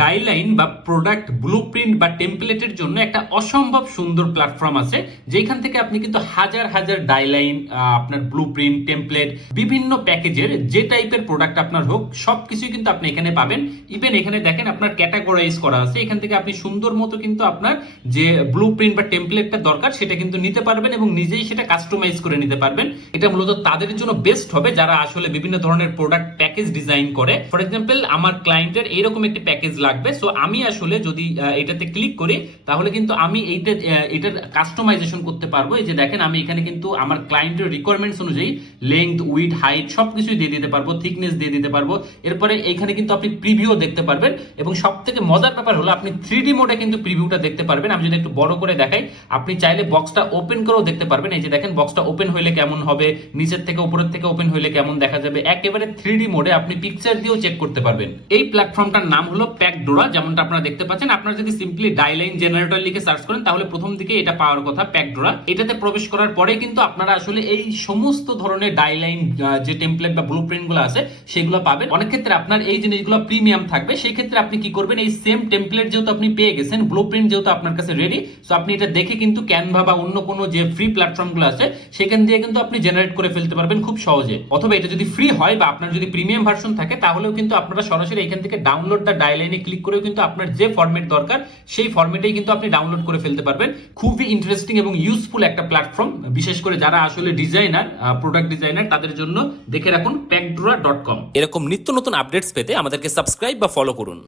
ডাইলাইন বা product blueprint বা টেমপ্লেটের জন্য একটা অসম্ভব সুন্দর প্ল্যাটফর্ম আছে, যেখান থেকে আপনি কিন্তু হাজার হাজার ডাইলাইন, আপনার ব্লুপ্রিন্ট, টেমপ্লেট, বিভিন্ন প্যাকেজের যে টাইপের প্রোডাক্ট আপনার হোক সবকিছুই কিন্তু আপনি এখানে পাবেন। ইভেন এখানে দেখেন আপনার ক্যাটাগরাইজ করা আছে, এখান থেকে আপনি সুন্দর মতো কিন্তু আপনার যে ব্লুপ্রিন্ট বা টেমপ্লেটটা দরকার সেটা কিন্তু নিতে পারবেন এবং নিজেই সেটা কাস্টমাইজ করে নিতে পারবেন। এটা মূলত তাদের জন্য বেস্ট হবে যারা আসলে বিভিন্ন ধরনের প্রোডাক্ট প্যাকেজ ডিজাইন করে। ফর এক্সাম্পল, আমার ক্লায়েন্টের এরকম একটি প্যাকেজ লাগবে, সো আমি আসলে যদি এটাতে ক্লিক করি তাহলে কিন্তু আমি এটার কাস্টমাইজেশন করতে পারবো। এই যে দেখেন আমি এখানে কিন্তু আমার ক্লায়েন্টের রিকোয়ারমেন্টস অনুযায়ী লেংথ, উইডথ, হাইট সবকিছুই দিয়ে দিতে পারবো, থিকনেস দিয়ে দিতে পারবো। এরপরে এইখানে কিন্তু আপনি প্রিভিউ দেখতে পারবেন এবং সব থেকে মজার ব্যাপার হলো আপনি 3D মোডে কিন্তু প্রিভিউটা দেখতে পারবেন। আমি যদি একটু বড় করে দেখাই, আপনি চাইলে বক্সটা ওপেন করেও দেখতে পারবেন। এই যে দেখেন বক্সটা ওপেন হইলে কেমন হবে, নিচের থেকে উপরের থেকে ওপেন হইলে কেমন দেখা যাবে, একেবারে 3D মোডে আপনি পিকচার দিয়েও চেক করতে পারবেন। এই প্ল্যাটফর্মটার নাম হলো প্যাকডোরা, যেমনটা আপনারা দেখতে পাচ্ছেন। আপনারা যদি সিম্পলি ডাইলাইন জেনারেটর লিখে সার্চ করেন তাহলে প্রথম দিকে এটা পাওয়ার কথা, প্যাকডোরা। এটাতে প্রবেশ করার পরে কিন্তু আপনারা আসলে এই সমস্ত ধরনের ডাইলাইন যে টেমপ্লেট বা ব্লুপ্রিন্ট গুলো আছে সেগুলো পাবেন। অনেক ক্ষেত্রে আপনার এই জিনিসগুলো প্রিমিয়াম থাকবে, সেই ক্ষেত্রে আপনি কি করবেন, এই সেম টেমপ্লেট যেহেতু আপনি পেয়ে গেছেন, ব্লুপ্রিন্ট যেহেতু আপনার কাছে রেডি, সো আপনি এটা দেখে কিন্তু ক্যানভা বা অন্য কোনো যে ফ্রি প্ল্যাটফর্ম গুলো আছে সেখান দিয়ে কিন্তু আপনি জেনারেট করে ফেলতে পারবেন খুব সহজে। অথবা এটা যদি ফ্রি হয় বা আপনার যদি প্রিমিয়াম ভার্সন থাকে তাহলেও কিন্তু আপনারা সরাসরি এখান থেকে ডাউনলোড দা ডাইলাইনে ক্লিক করেও কিন্তু আপনার যে ফরম্যাট দরকার সেই ফরম্যাটেই কিন্তু আপনি ডাউনলোড করে ফেলতে পারবেন। খুবই ইন্টারেস্টিং এবং ইউজফুল একটা প্ল্যাটফর্ম, বিশেষ করে যারা আসলে ডিজাইনার, প্রোডাক্ট ডিজাইনার, তাদের জন্য দেখে রাখুন প্যাকডোরা.com। এরকম নিত্য নতুন আপডেটস পেতে আমাদেরকে সাবস্ক্রাইব বা ফলো করুন।